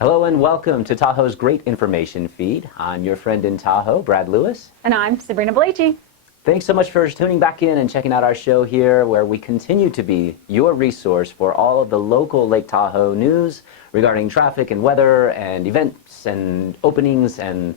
Hello and welcome to Tahoe's Great Information Feed. I'm your friend in Tahoe, Brad Lewis. And I'm Sabrina Blaichi. Thanks so much for tuning back in and checking out our show here, where we continue to be your resource for all of the local Lake Tahoe news regarding traffic and weather and events and openings and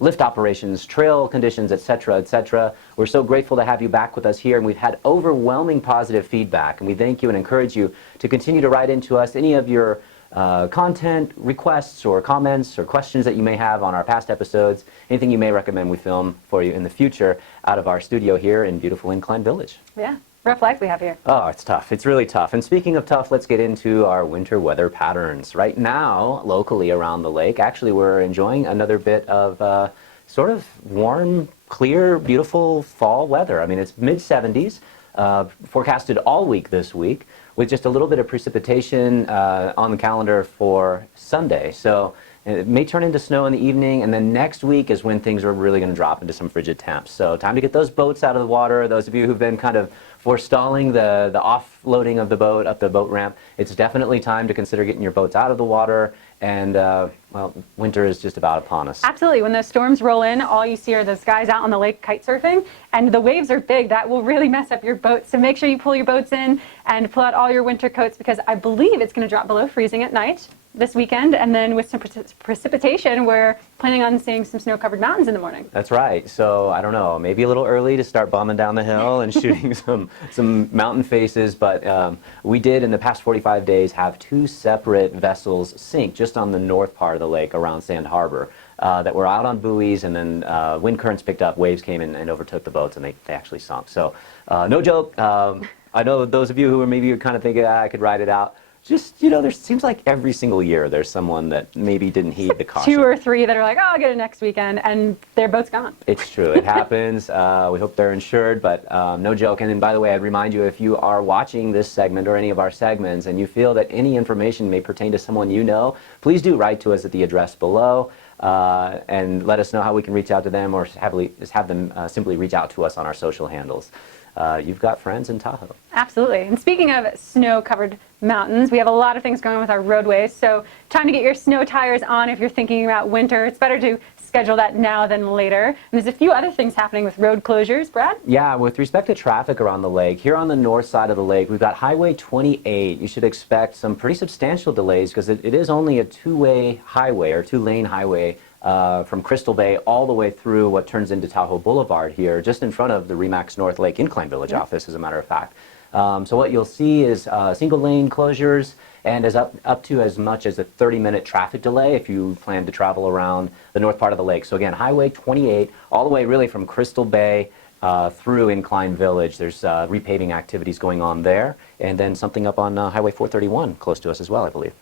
lift operations, trail conditions, etc., etc. We're so grateful to have you back with us here, and we've had overwhelming positive feedback, and we thank you and encourage you to continue to write into us any of your content requests or comments or questions that you may have on our past episodes, anything you may recommend we film for you in the future out of our studio here in beautiful Incline Village. Yeah, rough life we have here. Oh, it's tough. It's really tough. And speaking of tough, let's get into our winter weather patterns. Right now, locally around the lake, actually we're enjoying another bit of sort of warm, clear, beautiful fall weather. I mean, it's mid-70s, forecasted all week this week, with just a little bit of precipitation on the calendar for Sunday. So it may turn into snow in the evening, and then next week is when things are really going to drop into some frigid temps. So time to get those boats out of the water. Those of you who've been kind of forestalling the offloading of the boat up the boat ramp, it's definitely time to consider getting your boats out of the water. And, well, winter is just about upon us. Absolutely. When those storms roll in, all you see are those guys out on the lake kite surfing, and the waves are big. That will really mess up your boat. So make sure you pull your boats in and pull out all your winter coats, because I believe it's going to drop below freezing at night this weekend. And then with some precipitation, we're planning on seeing some snow-covered mountains in the morning. That's right. So I don't know, maybe a little early to start bombing down the hill and shooting some mountain faces, but we did in the past 45 days have two separate vessels sink just on the north part of the lake around Sand Harbor that were out on buoys, and then wind currents picked up, waves came in and overtook the boats, and they actually sunk. So no joke. I know those of you who are maybe kind of thinking, I could ride it out. Just, you know, there seems like every single year there's someone that maybe didn't heed the caution. 2 or 3 that are like, oh, I'll get it next weekend, and their boat's gone. It's true. It happens. We hope they're insured, but no joke. And then, by the way, I'd remind you, if you are watching this segment or any of our segments and you feel that any information may pertain to someone you know, please do write to us at the address below and let us know how we can reach out to them, or have them simply reach out to us on our social handles. You've got friends in Tahoe. Absolutely. And speaking of snow-covered mountains, we have a lot of things going on with our roadways. So time to get your snow tires on if you're thinking about winter. It's better to schedule that now than later. And there's a few other things happening with road closures. Brad? Yeah, with respect to traffic around the lake, here on the north side of the lake, we've got Highway 28. You should expect some pretty substantial delays, because it is only a two-way highway, or two-lane highway, from Crystal Bay all the way through what turns into Tahoe Boulevard here, just in front of the RE/MAX North Lake Incline Village office, as a matter of fact. So what you'll see is single lane closures, and up to as much as a 30-minute traffic delay if you plan to travel around the north part of the lake. So again, Highway 28, all the way really from Crystal Bay through Incline Village. There's repaving activities going on there, and then something up on Highway 431 close to us as well, I believe.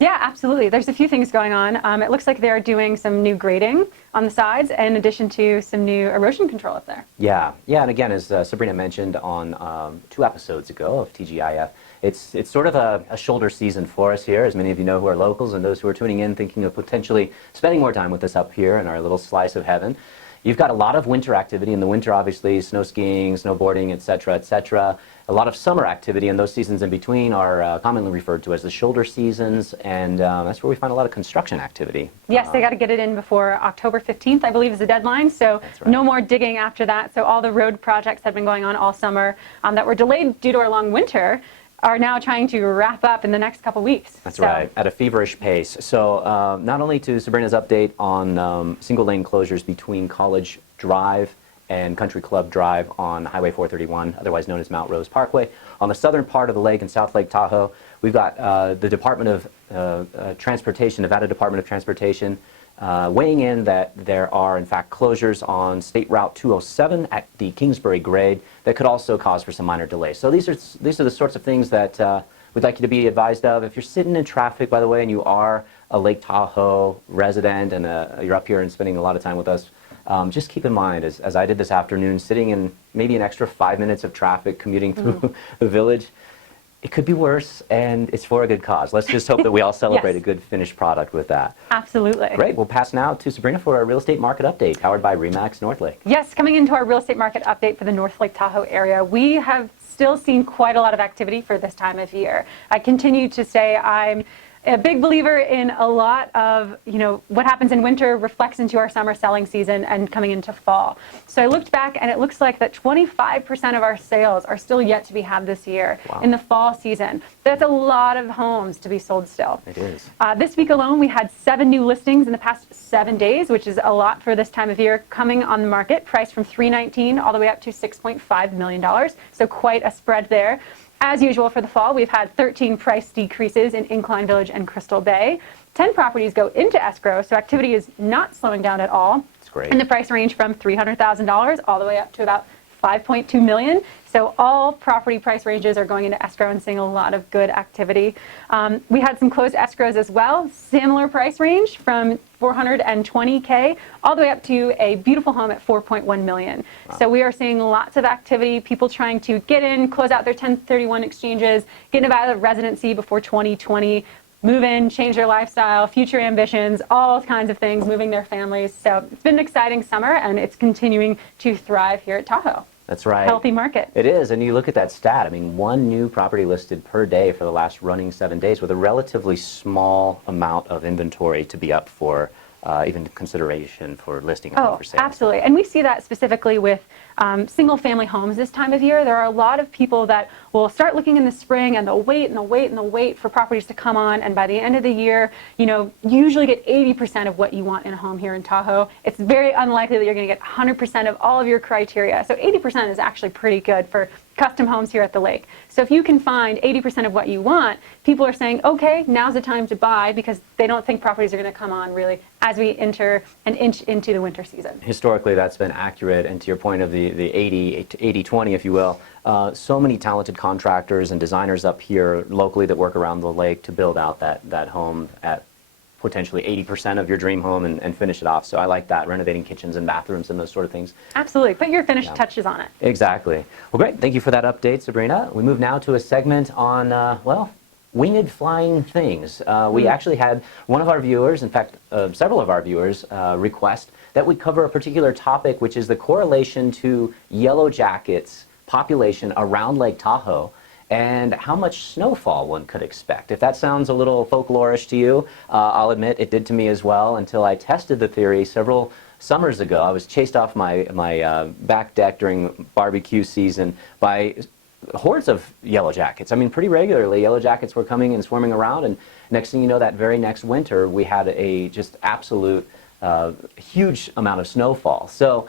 Yeah, absolutely. There's a few things going on. It looks like they're doing some new grading on the sides, in addition to some new erosion control up there. Yeah, and again, as Sabrina mentioned on 2 episodes ago of TGIF, it's sort of a shoulder season for us here, as many of you know who are locals and those who are tuning in thinking of potentially spending more time with us up here in our little slice of heaven. You've got a lot of winter activity in the winter, obviously, snow skiing, snowboarding, etc., etc. A lot of summer activity, and those seasons in between are commonly referred to as the shoulder seasons, and that's where we find a lot of construction activity. Yes, they got to get it in before October 15th, I believe, is the deadline, so right. No more digging after that. So all the road projects that have been going on all summer that were delayed due to our long winter are now trying to wrap up in the next couple weeks. That's right, at a feverish pace. So not only to Sabrina's update on single lane closures between College Drive and Country Club Drive on Highway 431, otherwise known as Mount Rose Parkway. On the southern part of the lake in South Lake Tahoe, we've got the Department of Transportation, Nevada Department of Transportation, weighing in that there are, in fact, closures on State Route 207 at the Kingsbury grade that could also cause for some minor delays. So these are the sorts of things that we'd like you to be advised of. If you're sitting in traffic, by the way, and you are a Lake Tahoe resident and you're up here and spending a lot of time with us, just keep in mind, as I did this afternoon, sitting in maybe an extra 5 minutes of traffic commuting through the village, it could be worse, and it's for a good cause. Let's just hope that we all celebrate Yes. a good finished product with that. Absolutely. Great. We'll pass now to Sabrina for our real estate market update, powered by RE/MAX North Lake. Yes, coming into our real estate market update for the North Lake Tahoe area, we have still seen quite a lot of activity for this time of year. I continue to say I'm a big believer in a lot of, what happens in winter reflects into our summer selling season and coming into fall. So I looked back and it looks like that 25% of our sales are still yet to be had this year in the fall season. That's a lot of homes to be sold still. It is. This week alone, we had 7 new listings in the past 7 days, which is a lot for this time of year, coming on the market, priced from $319 all the way up to $6.5 million. So quite a spread there. As usual for the fall, we've had 13 price decreases in Incline Village and Crystal Bay. 10 properties go into escrow, so activity is not slowing down at all. That's great. And the price range from $300,000 all the way up to about $5.2 million. So all property price ranges are going into escrow and seeing a lot of good activity. We had some closed escrows as well, similar price range from $420K all the way up to a beautiful home at $4.1 million. Wow. So we are seeing lots of activity, people trying to get in, close out their 1031 exchanges, get out of residency before 2020, move in, change their lifestyle, future ambitions, all kinds of things, moving their families. So it's been an exciting summer, and it's continuing to thrive here at Tahoe. That's right. Healthy market. It is, and you look at that stat, I mean, 1 new property listed per day for the last running 7 days with a relatively small amount of inventory to be up for even consideration for listing a home for sale. Absolutely. And we see that specifically with single-family homes this time of year. There are a lot of people that will start looking in the spring, and they'll wait and they'll wait and they'll wait for properties to come on. And by the end of the year, you usually get 80% of what you want in a home here in Tahoe. It's very unlikely that you're going to get 100% of all of your criteria. So 80% is actually pretty good for custom homes here at the lake. So if you can find 80% of what you want, people are saying, okay, now's the time to buy, because they don't think properties are going to come on really as we enter and inch into the winter season. Historically, that's been accurate, and to your point of the 80-20, if you will, so many talented contractors and designers up here locally that work around the lake to build out that home at potentially 80% of your dream home and finish it off. So I like that, renovating kitchens and bathrooms and those sort of things. Absolutely. Put your finished touches on it. Exactly. Well, great. Thank you for that update, Sabrina. We move now to a segment on, winged flying things. We actually had one of our viewers, in fact, several of our viewers, request that we cover a particular topic, which is the correlation to yellow jackets population around Lake Tahoe and how much snowfall one could expect. If that sounds a little folklorish to you, I'll admit it did to me as well until I tested the theory several summers ago. I was chased off my back deck during barbecue season by hordes of yellow jackets. I mean, pretty regularly, yellow jackets were coming and swarming around, and next thing you know, that very next winter, we had a just absolute huge amount of snowfall. So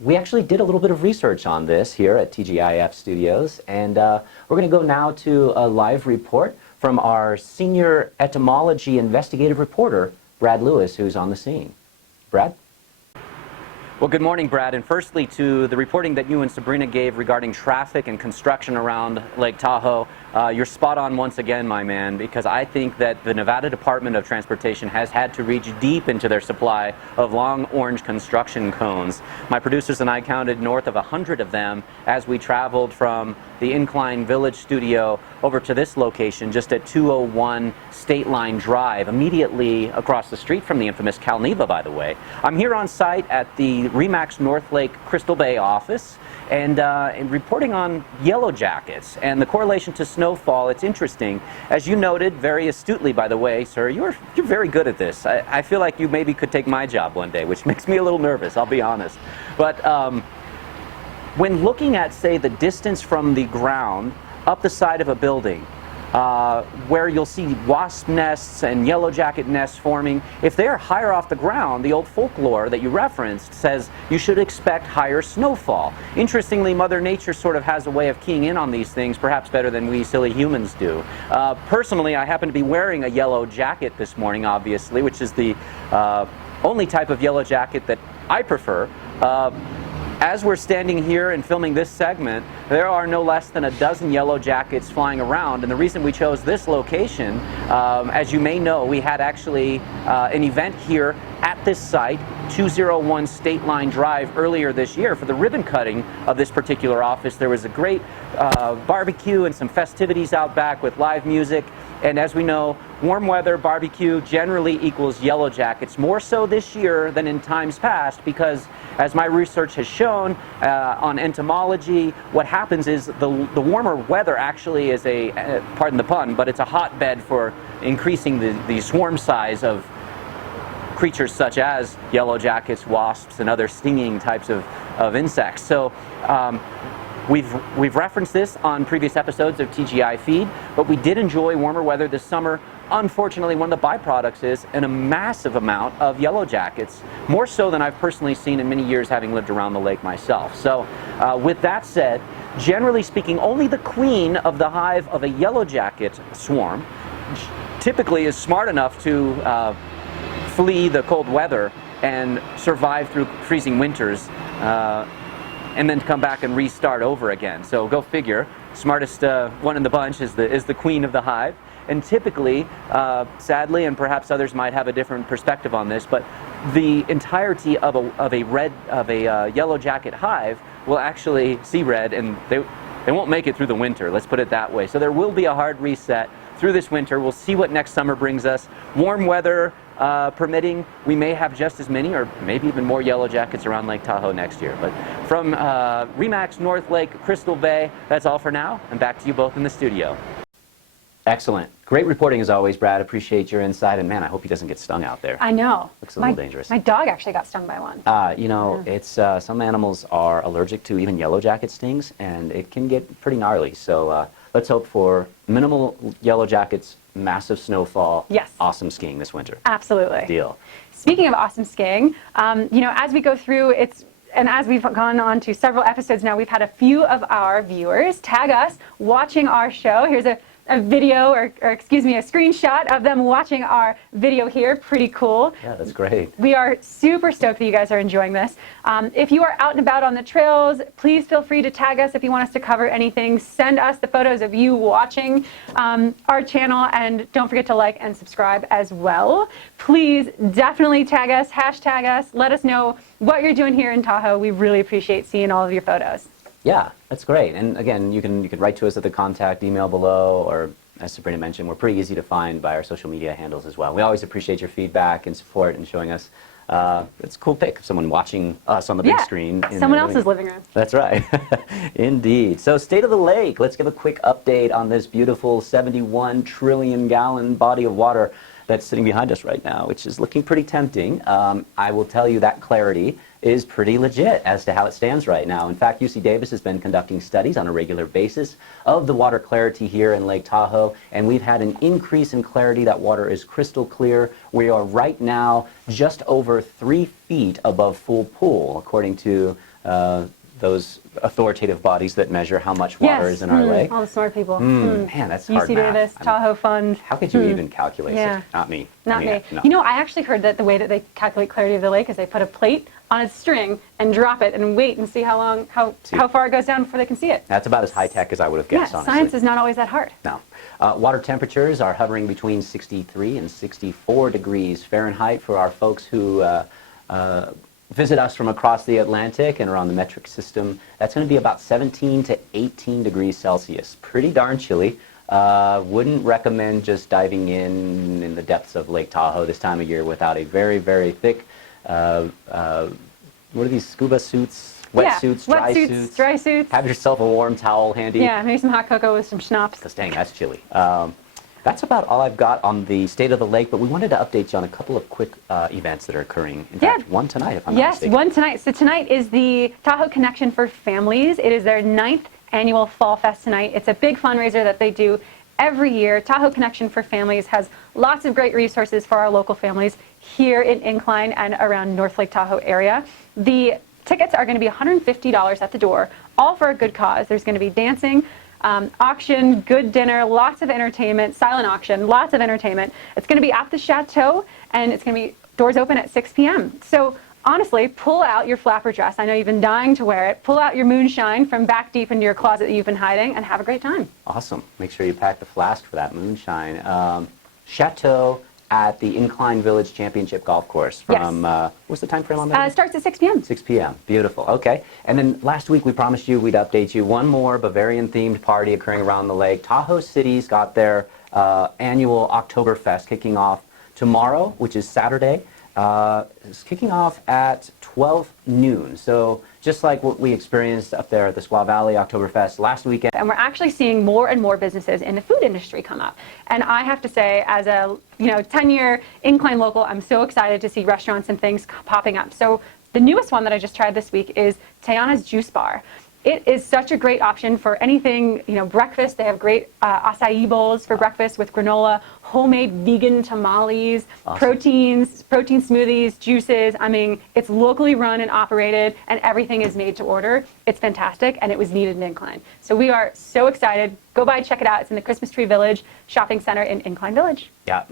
we actually did a little bit of research on this here at TGIF Studios, and we're going to go now to a live report from our senior entomology investigative reporter, Brad Lewis, who's on the scene. Brad? Well, good morning, Brad. And firstly, to the reporting that you and Sabrina gave regarding traffic and construction around Lake Tahoe, you're spot on once again, my man, because I think that the Nevada Department of Transportation has had to reach deep into their supply of long orange construction cones. My producers and I counted north of 100 of them as we traveled from the Incline Village studio over to this location just at 201 State Line Drive, immediately across the street from the infamous Calneva, by the way. I'm here on site at the RE/MAX North Lake Crystal Bay office, and reporting on yellow jackets and the correlation to snowfall. It's interesting. As you noted, very astutely, by the way, sir, you're very good at this. I feel like you maybe could take my job one day, which makes me a little nervous, I'll be honest. But when looking at, say, the distance from the ground up the side of a building, where you'll see wasp nests and yellow jacket nests forming, if they're higher off the ground, the old folklore that you referenced says you should expect higher snowfall. Interestingly, Mother Nature sort of has a way of keying in on these things, perhaps better than we silly humans do. Personally, I happen to be wearing a yellow jacket this morning, obviously, which is the only type of yellow jacket that I prefer. As we're standing here and filming this segment, there are no less than a dozen yellow jackets flying around. And the reason we chose this location, as you may know, we had actually an event here at this site, 201 State Line Drive, earlier this year for the ribbon cutting of this particular office. There was a great barbecue and some festivities out back with live music. And as we know, warm weather barbecue generally equals yellow jackets, more so this year than in times past, because as my research has shown on entomology, what happens is the warmer weather actually is pardon the pun, but it's a hotbed for increasing the swarm size of creatures such as yellow jackets, wasps, and other stinging types of insects. So we've referenced this on previous episodes of TGI Feed, but we did enjoy warmer weather this summer. Unfortunately, one of the byproducts is a massive amount of yellow jackets, more so than I've personally seen in many years having lived around the lake myself. So with that said, generally speaking, only the queen of the hive of a yellow jacket swarm typically is smart enough to flee the cold weather and survive through freezing winters, and then come back and restart over again. So go figure. Smartest one in the bunch is the queen of the hive. And typically, sadly, and perhaps others might have a different perspective on this, but the entirety of a yellow jacket hive will actually see red, and they won't make it through the winter. Let's put it that way. So there will be a hard reset through this winter. We'll see what next summer brings us. Warm weather permitting, we may have just as many or maybe even more yellow jackets around Lake Tahoe next year. But from Remax North Lake, Crystal Bay, that's all for now, and back to you both in the studio. Excellent. Great reporting as always, Brad. Appreciate your insight, and man, I hope he doesn't get stung out there. I know. Looks a little dangerous. My dog actually got stung by one. You know, it's some animals are allergic to even yellow jacket stings, and it can get pretty gnarly. So let's hope for minimal yellow jackets, massive snowfall, yes, awesome skiing this winter. Absolutely. Deal. Speaking of awesome skiing, you know, as we go through, and as we've gone on to several episodes now, we've had a few of our viewers tag us watching our show. Here's a video, or excuse me, a screenshot of them watching our video here. Pretty cool. Yeah, that's great. We are super stoked that you guys are enjoying this. If you are out and about on the trails, please feel free to tag us if you want us to cover anything. Send us the photos of you watching our channel, and don't forget to like and subscribe as well. Please definitely tag us, hashtag us, let us know what you're doing here in Tahoe. We really appreciate seeing all of your photos. Yeah, that's great. And again, you can write to us at the contact email below, or as Sabrina mentioned, we're pretty easy to find by our social media handles as well. We always appreciate your feedback and support and showing us. It's a cool pic of someone watching us on the big screen. Someone else's living room. That's right. Indeed. So state of the lake. Let's give a quick update on this beautiful 71 trillion gallon body of water that's sitting behind us right now, which is looking pretty tempting. I will tell you that clarity is pretty legit as to how it stands right now. In fact, UC Davis has been conducting studies on a regular basis of the water clarity here in Lake Tahoe, and we've had an increase in clarity. That water is crystal clear. We are right now just over 3 feet above full pool, according to those authoritative bodies that measure how much water is in our lake. All the smart people. Man, that's hard UC math. Davis, Tahoe Fund. How could you even calculate it? Not me. Not me. No. You know, I actually heard that the way that they calculate clarity of the lake is they put a plate on a string and drop it and wait and see how far it goes down before they can see it. That's about as high tech as I would have guessed, honestly. Science is not always that hard. No. Water temperatures are hovering between 63 and 64 degrees Fahrenheit for our folks who visit us from across the Atlantic and are on the metric system. That's going to be about 17 to 18 degrees Celsius. Pretty darn chilly. Wouldn't recommend just diving in the depths of Lake Tahoe this time of year without a very, very thick, what are these, scuba suits? Wetsuits, dry suits. Have yourself a warm towel handy. Yeah, maybe some hot cocoa with some schnapps. Because dang, that's chilly. That's about all I've got on the state of the lake, but we wanted to update you on a couple of quick events that are occurring. In fact, one tonight, if I'm not mistaken. Yes, one tonight. So tonight is the Tahoe Connection for Families. It is their 9th annual Fall Fest tonight. It's a big fundraiser that they do every year. Tahoe Connection for Families has lots of great resources for our local families here in Incline and around North Lake Tahoe area. The tickets are going to be $150 at the door, all for a good cause. There's going to be dancing, auction, good dinner, lots of entertainment, silent auction, lots of entertainment. It's going to be at the Chateau, and it's going to be doors open at 6 p.m. So honestly, pull out your flapper dress. I know you've been dying to wear it. Pull out your moonshine from back deep into your closet that you've been hiding, and have a great time. Awesome. Make sure you pack the flask for that moonshine. Chateau at the Incline Village Championship Golf Course from, what's the time frame on that? It starts at 6 p.m. 6 p.m. Beautiful. Okay. And then last week we promised you we'd update you. One more Bavarian-themed party occurring around the lake. Tahoe City's got their annual Oktoberfest kicking off tomorrow, which is Saturday. It's kicking off at 12 noon. So just like what we experienced up there at the Squaw Valley Oktoberfest last weekend. And we're actually seeing more and more businesses in the food industry come up. And I have to say, as a 10-year Incline local, I'm so excited to see restaurants and things popping up. So the newest one that I just tried this week is Tayana's Juice Bar. It is such a great option for anything, breakfast. They have great acai bowls for breakfast with granola, homemade vegan tamales, awesome. protein smoothies, juices. I mean, it's locally run and operated, and everything is made to order. It's fantastic, and it was needed in Incline. So we are so excited. Go by, check it out. It's in the Christmas Tree Village Shopping Center in Incline Village. Yeah.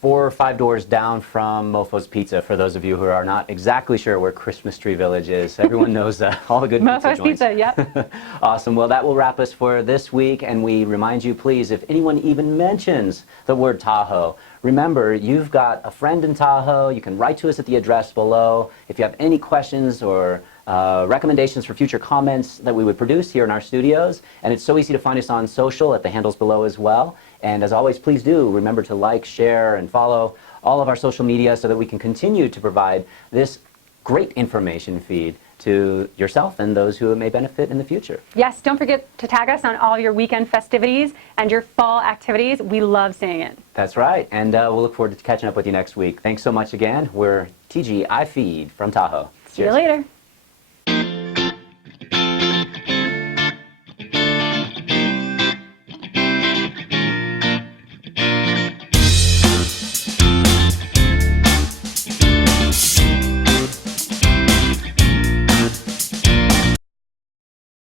4 or 5 doors down from Mofo's Pizza, for those of you who are not exactly sure where Christmas Tree Village is. Everyone knows all the good Mofo's pizza joints. Pizza, yep. Awesome. Well, that will wrap us for this week, and we remind you, please, if anyone even mentions the word Tahoe, remember, you've got a friend in Tahoe. You can write to us at the address below. If you have any questions or recommendations for future comments that we would produce here in our studios. And it's so easy to find us on social at the handles below as well. And as always, please do remember to like, share, and follow all of our social media so that we can continue to provide this great information feed to yourself and those who it may benefit in the future. Yes, don't forget to tag us on all your weekend festivities and your fall activities. We love seeing it. That's right. And we'll look forward to catching up with you next week. Thanks so much again. We're TGI Feed from Tahoe. See you later.